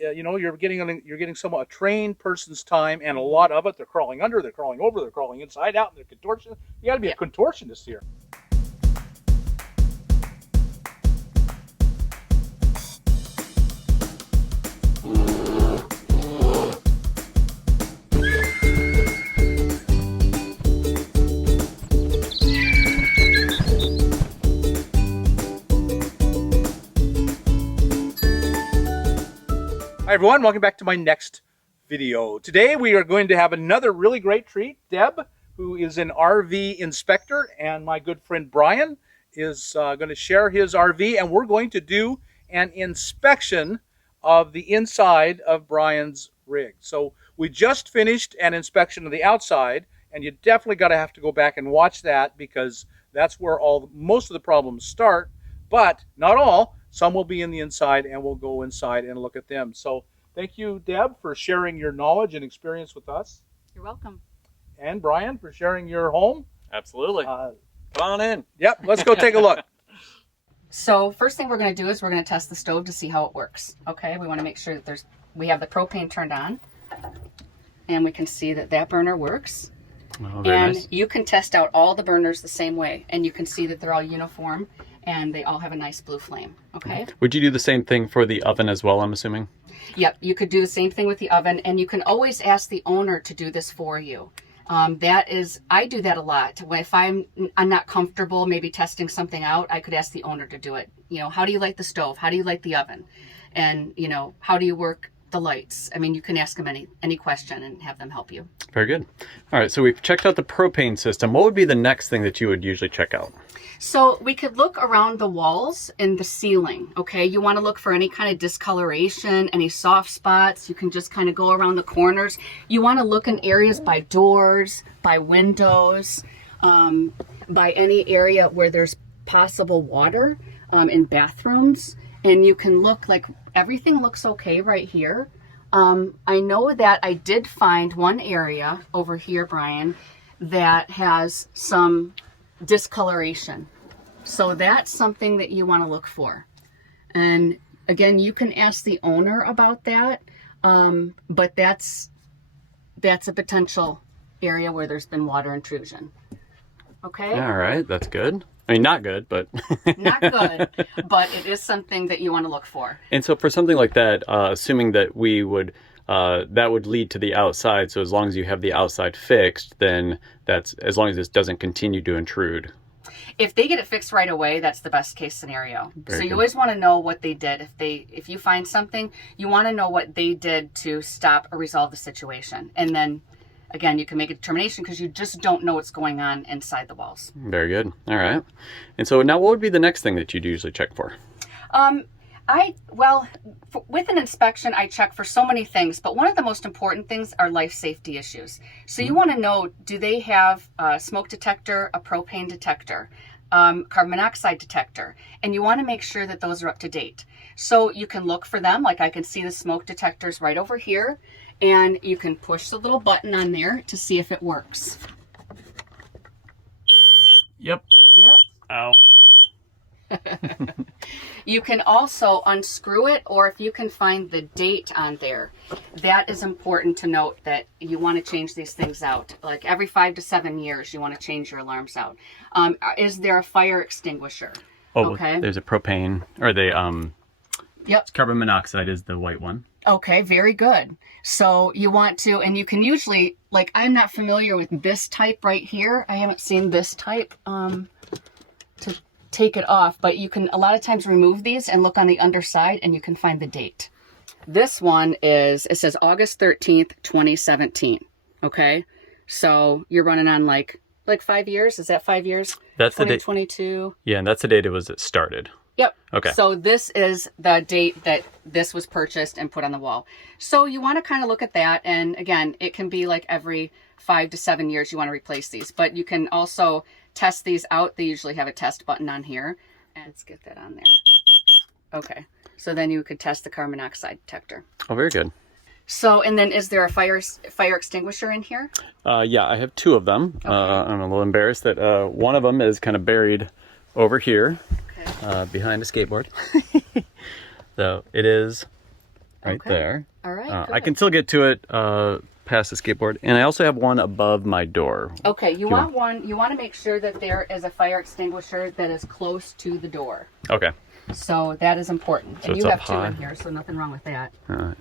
You know, you're getting somewhat a trained person's time, and a lot of it. They're crawling under, they're crawling over, they're crawling inside out, and they're contortion. You got to be a contortionist here. Hi everyone, welcome back to my next video. Today we are going to have another really great treat. Deb, who is an RV inspector, and my good friend Brian is going to share his RV, and we're going to do an inspection of the inside of Brian's rig. So we just finished an inspection of the outside, and you definitely got to have to go back and watch that because that's where most of the problems start, but not all. Some will be in the inside, and we'll go inside and look at them. So thank you, Deb, for sharing your knowledge and experience with us. You're welcome. And Brian, for sharing your home. Absolutely. Come on in. Yep, let's go take a look. So first thing we're going to do is we're going to test the stove to see how it works. Okay, we want to make sure that we have the propane turned on, and we can see that that burner works. Oh, very and nice. You can test out all the burners the same way, and you can see that they're all uniform and they all have a nice blue flame. Okay. Would you do the same thing for the oven as well, I'm assuming? Yep, you could do the same thing with the oven, and you can always ask the owner to do this for you. I do that a lot. If I'm not comfortable maybe testing something out, I could ask the owner to do it. You know, how do you light the stove? How do you light the oven? And, you know, how do you work the lights? I mean, you can ask them any question and have them help you. Very good. All right, so we've checked out the propane system. What would be the next thing that you would usually check out? So we could look around the walls and the ceiling, okay? You want to look for any kind of discoloration, any soft spots. You can just kind of go around the corners. You want to look in areas by doors, by windows, by any area where there's possible water, in bathrooms. And you can look like everything looks okay right here. I know that I did find one area over here, Brian, that has some discoloration. So that's something that you want to look for. And again, you can ask the owner about that, but that's a potential area where there's been water intrusion. Okay? All right, that's good. I mean, not good, but... Not good, but it is something that you want to look for. And so for something like that, assuming that we would... that would lead to the outside. So as long as you have the outside fixed, then that's as long as this doesn't continue to intrude. If they get it fixed right away, that's the best case scenario. Very so you good. always want to know what they did. If you find something, you want to know what they did to stop or resolve the situation. And then again, you can make a determination because you just don't know what's going on inside the walls. Very good. All right. And so now what would be the next thing that you'd usually check for? With an inspection, I check for so many things, but one of the most important things are life safety issues. So you want to know, do they have a smoke detector, a propane detector, carbon monoxide detector? And you want to make sure that those are up to date. So you can look for them, like I can see the smoke detectors right over here, and you can push the little button on there to see if it works. Yep. Yep. Ow. You can also unscrew it, or if you can find the date on there. That is important to note, that you want to change these things out. Like every 5 to 7 years, you want to change your alarms out. Is there a fire extinguisher? Oh, okay. There's a propane, or Yep. carbon monoxide is the white one. Okay, very good. So you want to, and you can usually, like I'm not familiar with this type right here. I haven't seen this type to take it off, but you can a lot of times remove these and look on the underside and you can find the date. This one it says August 13th, 2017. Okay. So you're running on like 5 years. Is that 5 years? That's the date. 2022. Yeah, and that's the date it started. Yep. Okay. So this is the date that this was purchased and put on the wall. So you want to kind of look at that. And again, it can be like every 5 to 7 years you want to replace these, but you can also test these out. They usually have a test button on here. And let's get that on there. Okay. So then you could test the carbon monoxide detector. Oh, very good. So, and then is there a fire extinguisher in here? Yeah, I have two of them. Okay. I'm a little embarrassed that one of them is kind of buried over here Okay. behind a skateboard. So it is right there. All right. I can still get to it past the skateboard, and I also have one above my door. Okay, you want to make sure that there is a fire extinguisher that is close to the door. Okay. So that is important. So and you have two in here, so nothing wrong with that.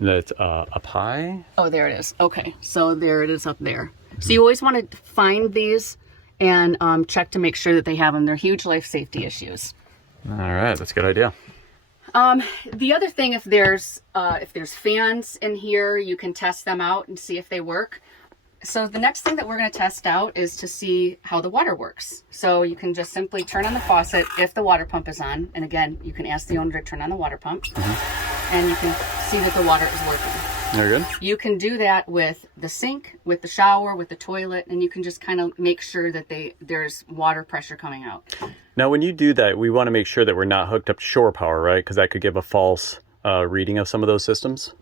That's up high? Oh, there it is. Okay, so there it is up there. So you always want to find these and check to make sure that they have them. They're huge life safety issues. All right, that's a good idea. The other thing, if there's fans in here, you can test them out and see if they work. So the next thing that we're going to test out is to see how the water works. So you can just simply turn on the faucet if the water pump is on. And again, you can ask the owner to turn on the water pump. And you can see that the water is working. Very good. You can do that with the sink, with the shower, with the toilet, and you can just kind of make sure that there's water pressure coming out. Now, when you do that, we want to make sure that we're not hooked up to shore power, right? Because that could give a false reading of some of those systems.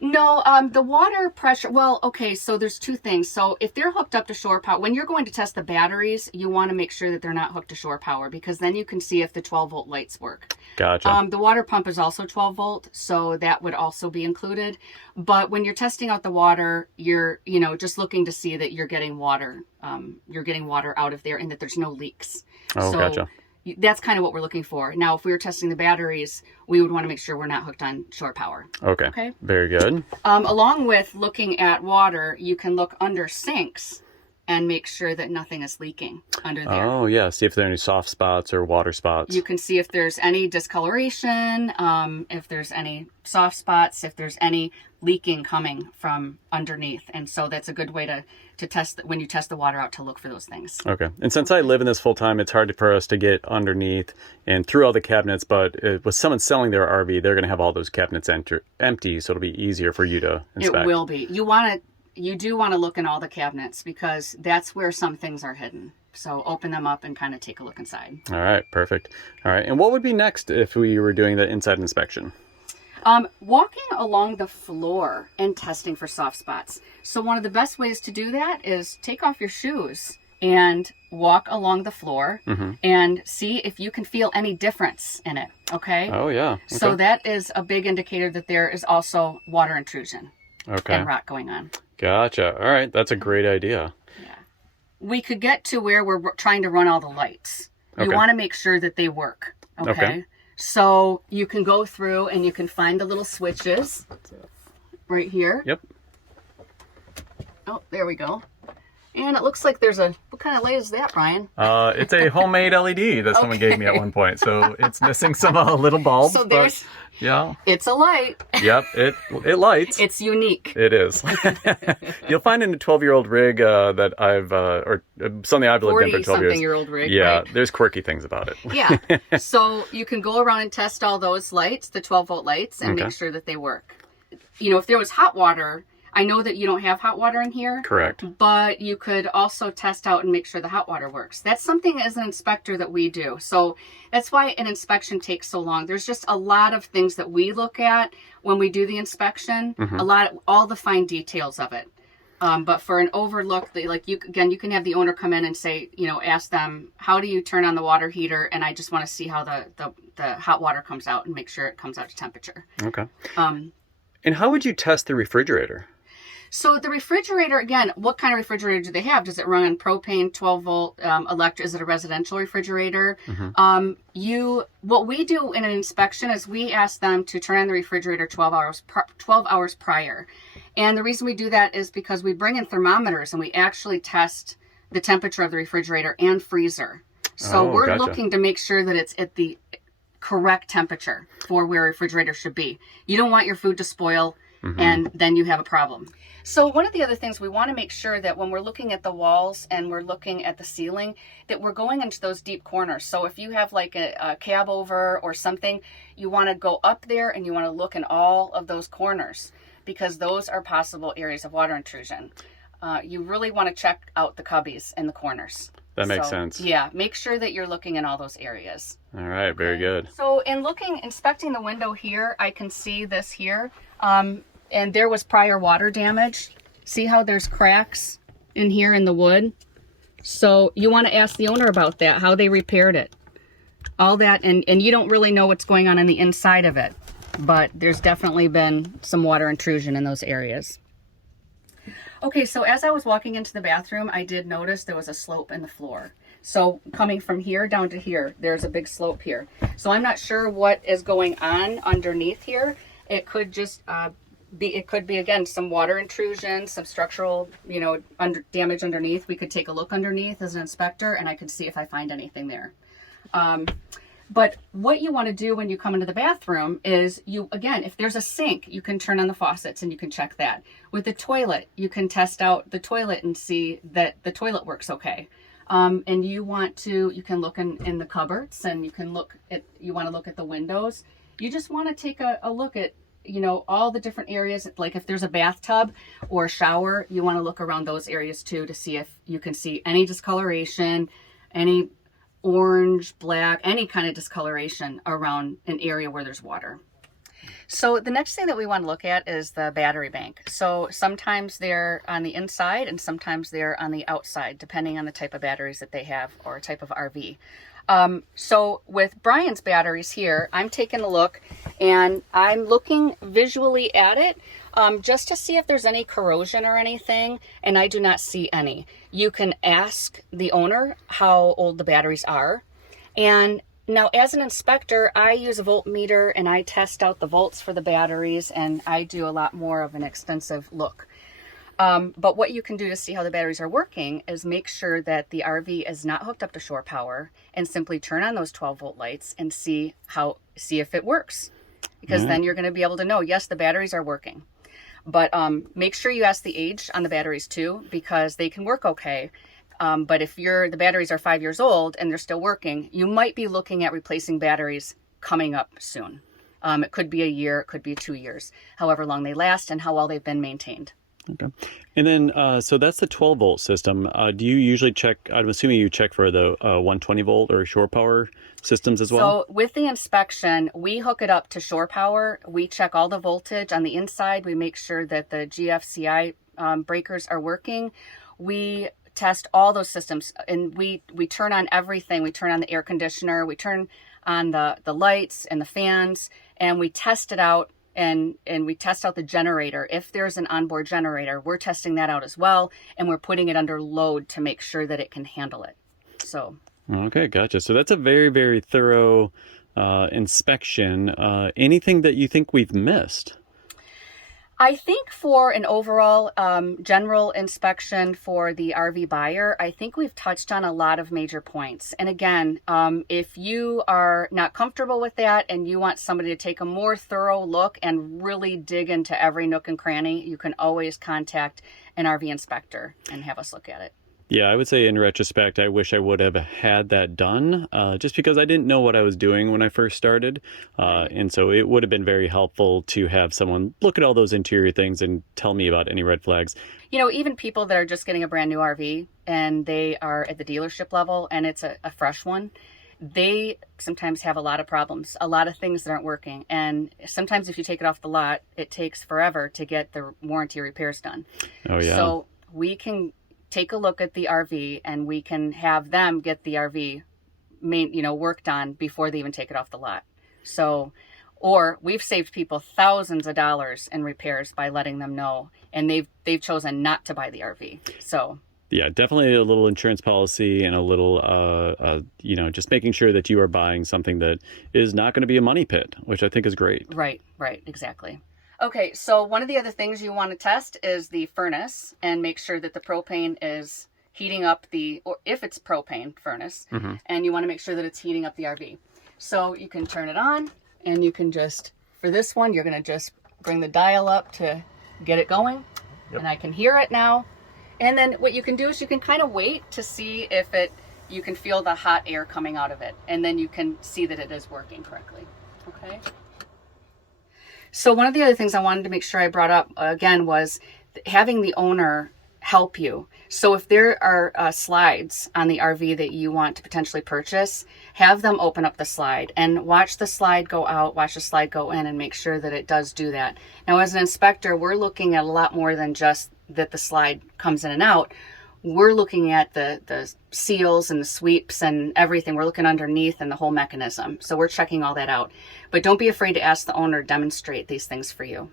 No, the water pressure, well, okay, so there's two things. So if they're hooked up to shore power, when you're going to test the batteries, you want to make sure that they're not hooked to shore power, because then you can see if the 12-volt lights work. Gotcha. The water pump is also 12-volt, so that would also be included. But when you're testing out the water, you're, just looking to see that you're getting water out of there and that there's no leaks. Oh, so gotcha. That's kind of what we're looking for. Now, if we were testing the batteries, we would want to make sure we're not hooked on shore power. Okay. Very good. Along with looking at water, you can look under sinks and make sure that nothing is leaking under there. Oh, yeah. See if there are any soft spots or water spots. You can see if there's any discoloration, if there's any soft spots, if there's any leaking coming from underneath. And so that's a good way to test, when you test the water out, to look for those things. Okay. And since I live in this full time, it's hard for us to get underneath and through all the cabinets. But with someone selling their RV, they're going to have all those cabinets empty, so it'll be easier for you to inspect. It will be. You do want to look in all the cabinets, because that's where some things are hidden. So open them up and kind of take a look inside. All right. Perfect. All right. And what would be next if we were doing the inside inspection? Walking along the floor and testing for soft spots. So one of the best ways to do that is take off your shoes and walk along the floor and see if you can feel any difference in it. Okay. Oh, yeah. Okay. So that is a big indicator that there is also water intrusion and rot going on. Gotcha. All right. That's a great idea. Yeah. We could get to where we're trying to run all the lights. You want to make sure that they work. Okay. So you can go through and you can find the little switches right here. Yep. Oh, there we go. And it looks like there's what kind of light is that, Brian? It's a homemade LED that someone gave me at one point. So it's missing some little bulbs. So there's, yeah. It's a light. Yep, it lights. It's unique. It is. You'll find in a 12-year-old rig that I've, or something I've lived in for 12 years. 40-something-year-old rig, yeah, right? There's quirky things about it. Yeah. So you can go around and test all those lights, the 12-volt lights, and make sure that they work. If there was hot water, I know that you don't have hot water in here. Correct. But you could also test out and make sure the hot water works. That's something as an inspector that we do. So that's why an inspection takes so long. There's just a lot of things that we look at when we do the inspection, all the fine details of it. But for an overlook, you can have the owner come in and say, ask them, how do you turn on the water heater? And I just want to see how the hot water comes out and make sure it comes out to temperature. Okay. And how would you test the refrigerator? So the refrigerator, again, what kind of refrigerator do they have? Does it run on propane, 12-volt, electric? Is it a residential refrigerator? What we do in an inspection is we ask them to turn on the refrigerator 12 hours prior. And the reason we do that is because we bring in thermometers and we actually test the temperature of the refrigerator and freezer. So we're looking to make sure that it's at the correct temperature for where a refrigerator should be. You don't want your food to spoil and then you have a problem. So one of the other things, we want to make sure that when we're looking at the walls and we're looking at the ceiling, that we're going into those deep corners. So if you have like a cab over or something, you want to go up there and you want to look in all of those corners, because those are possible areas of water intrusion. You really want to check out the cubbies and the corners. That makes sense. Yeah, make sure that you're looking in all those areas. All right, very good. So in inspecting the window here, I can see this here. And there was prior water damage. See how there's cracks in here in the wood? So you want to ask the owner about that, how they repaired it. All that, and you don't really know what's going on the inside of it. but there's definitely been some water intrusion in those areas. Okay, so as I was walking into the bathroom, I did notice there was a slope in the floor. So coming from here down to here, there's a big slope here. So I'm not sure what is going on underneath here. It could just it could be, again, some water intrusion, some structural, damage underneath. We could take a look underneath as an inspector, and I could see if I find anything there. But what you want to do when you come into the bathroom is again, if there's a sink, you can turn on the faucets and you can check that. With the toilet, you can test out the toilet and see that the toilet works okay. And you can look in the cupboards, and you want to look at the windows. You just want to take a look at, all the different areas. Like if there's a bathtub or a shower, you want to look around those areas too, to see if you can see any discoloration, any orange, black, any kind of discoloration around an area where there's water. So the next thing that we want to look at is the battery bank. So sometimes they're on the inside and sometimes they're on the outside, depending on the type of batteries that they have or type of RV. So with Brian's batteries here, I'm taking a look and I'm looking visually at it just to see if there's any corrosion or anything, and I do not see any. You can ask the owner how old the batteries are. And now as an inspector, I use a voltmeter and I test out the volts for the batteries, and I do a lot more of an extensive look. But what you can do to see how the batteries are working is make sure that the RV is not hooked up to shore power, and simply turn on those 12-volt lights and see if it works. Because then you're going to be able to know, yes, the batteries are working. But make sure you ask the age on the batteries too, because they can work okay. But if the batteries are 5 years old and they're still working, you might be looking at replacing batteries coming up soon. It could be a year, it could be 2 years, however long they last and how well they've been maintained. Okay. And then, so that's the 12-volt system. Do you usually check, I'm assuming you check for the 120-volt or shore power systems as well? So with the inspection, we hook it up to shore power. We check all the voltage on the inside. We make sure that the GFCI breakers are working. We test all those systems, and we turn on everything. We turn on the air conditioner. We turn on the lights and the fans, and we test it out. And we test out the generator. If there's an onboard generator, we're testing that out as well, and we're putting it under load to make sure that it can handle it. So. Okay, gotcha. So that's a very, very thorough inspection. Anything that you think we've missed? I think for an overall general inspection for the RV buyer, I think we've touched on a lot of major points. And again, if you are not comfortable with that and you want somebody to take a more thorough look and really dig into every nook and cranny, you can always contact an RV inspector and have us look at it. Yeah, I would say in retrospect, I wish I would have had that done just because I didn't know what I was doing when I first started. And so it would have been very helpful to have someone look at all those interior things and tell me about any red flags. Even people that are just getting a brand new RV and they are at the dealership level and it's a fresh one, they sometimes have a lot of problems, a lot of things that aren't working. And sometimes if you take it off the lot, it takes forever to get the warranty repairs done. Oh, yeah. So we can take a look at the RV and we can have them get the RV worked on before they even take it off the lot. So, or we've saved people thousands of dollars in repairs by letting them know, and they've chosen not to buy the RV. So yeah, definitely a little insurance policy and a little, just making sure that you are buying something that is not going to be a money pit, which I think is great. Right, exactly. Okay, so one of the other things you want to test is the furnace and make sure that the propane is heating up or if it's propane furnace, and you want to make sure that it's heating up the RV. So you can turn it on, and you can for this one, you're going to just bring the dial up to get it going, and I can hear it now. And then what you can do is you can kind of wait to see if you can feel the hot air coming out of it, and then you can see that it is working correctly, okay? So one of the other things I wanted to make sure I brought up again was having the owner help you. So if there are slides on the RV that you want to potentially purchase, have them open up the slide and watch the slide go out, watch the slide go in, and make sure that it does do that. Now as an inspector, we're looking at a lot more than just that the slide comes in and out. we're looking at the seals and the sweeps and everything. We're looking underneath and the whole mechanism. So we're checking all that out. But don't be afraid to ask the owner to demonstrate these things for you.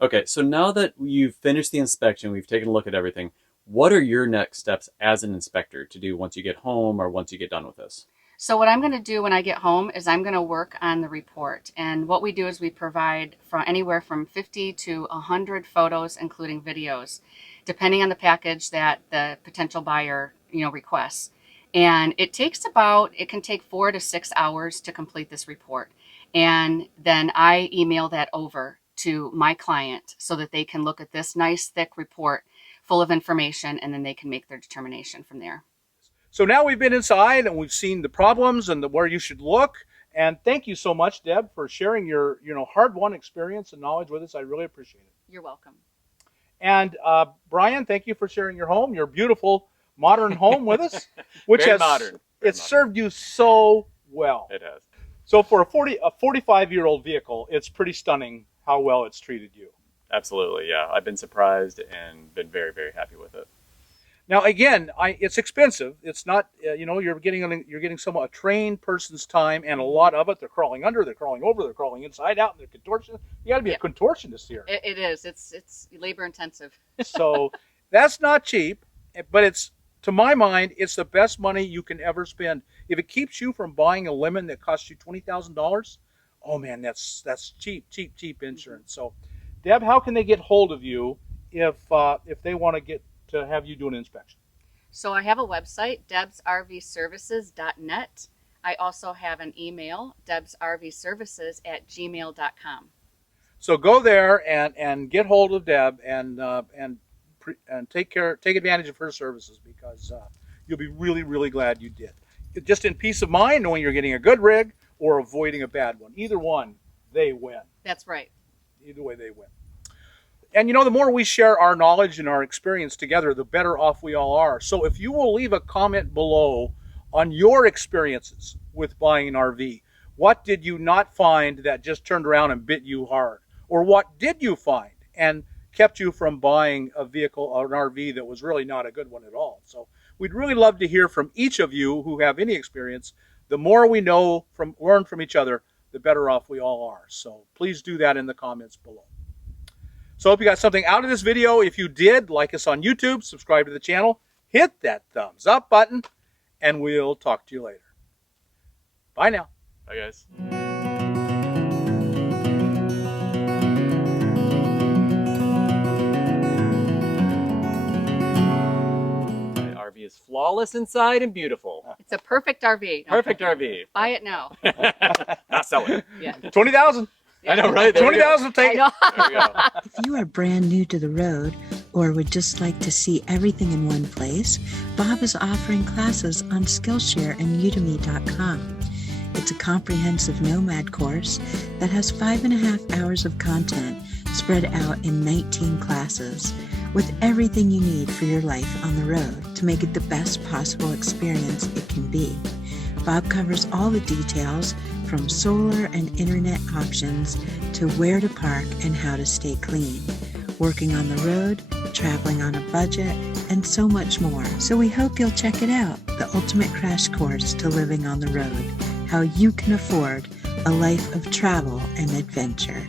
Okay, so now that you've finished the inspection, we've taken a look at everything, what are your next steps as an inspector to do once you get home or once you get done with this? So what I'm going to do when I get home is I'm going to work on the report. And what we do is we provide from anywhere from 50 to 100 photos, including videos, depending on the package that the potential buyer, requests. And it can take 4 to 6 hours to complete this report. And then I email that over to my client so that they can look at this nice thick report full of information, and then they can make their determination from there. So now we've been inside and we've seen the problems and where you should look. And thank you so much, Deb, for sharing your hard-won experience and knowledge with us. I really appreciate it. You're welcome. And Brian, thank you for sharing your beautiful modern home with us, which Very has modern. It's served you so well. It has. So for a 45-year-old vehicle, it's pretty stunning how well it's treated you. Absolutely, yeah. I've been surprised and been very, very happy with it. Now, again, it's expensive. It's not, you're getting somewhat a trained person's time, and a lot of it. They're crawling under, they're crawling over, they're crawling inside out, and they're contortion. You got to be a contortionist here. It is. It's labor intensive. So that's not cheap, but to my mind, it's the best money you can ever spend. If it keeps you from buying a lemon that costs you $20,000, oh man, that's cheap insurance. So, Deb, how can they get hold of you if they want to have you do an inspection? So I have a website, debsrvservices.net. I also have an email, debsrvservices@gmail.com. So go there and get hold of Deb and take advantage of her services, because you'll be really, really glad you did. Just in peace of mind, knowing you're getting a good rig or avoiding a bad one. Either one, they win. That's right. Either way, they win. And the more we share our knowledge and our experience together, the better off we all are. So if you will leave a comment below on your experiences with buying an RV, what did you not find that just turned around and bit you hard? Or what did you find and kept you from buying a vehicle or an RV that was really not a good one at all? So we'd really love to hear from each of you who have any experience. The more we learn from each other, the better off we all are. So please do that in the comments below. So I hope you got something out of this video. If you did, like us on YouTube, subscribe to the channel, hit that thumbs up button, and we'll talk to you later. Bye now. Bye, guys. RV is flawless inside and beautiful. It's a perfect RV. Perfect RV. Buy it now. Not selling. Yeah. 20,000. I know, right? 20,000 take it. I know. There we go. If you are brand new to the road or would just like to see everything in one place, Bob is offering classes on Skillshare and Udemy.com. It's a comprehensive nomad course that has 5.5 hours of content spread out in 19 classes, with everything you need for your life on the road to make it the best possible experience it can be. Bob covers all the details, from solar and internet options to where to park and how to stay clean, working on the road, traveling on a budget, and so much more. So we hope you'll check it out, the ultimate crash course to living on the road, how you can afford a life of travel and adventure.